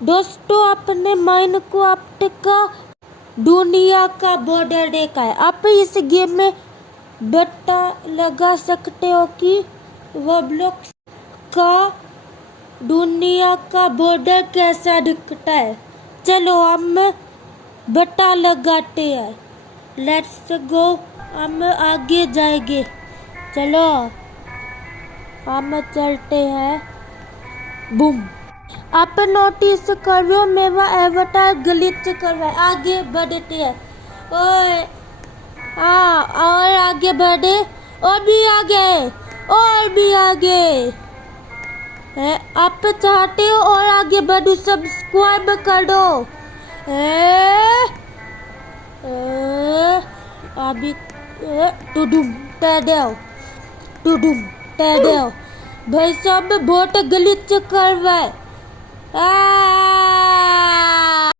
दोस्तों आपने माइनक्राफ्ट का दुनिया का बॉर्डर देखा है। आप इस गेम में पता लगा सकते हो कि रोब्लॉक्स का दुनिया का बॉर्डर कैसा दिखता है। चलो हम पता लगाते हैं। लेट्स गो, हम आगे जाएंगे। चलो हम चलते हैं। बूम, आप नोटिस करो मेरा एवटार ग्लिच कर रहा है। आगे बढ़ते हैं। ओए हाँ, और आगे बढ़े, और भी आगे, और भी आगे। आप चाहते हो और आगे बढ़ो, सब्सक्राइब करो। अभी टुडुम टैडेव, टुडुम टैडेव। भाई साहब बहुत ग्लिच कर रहा है।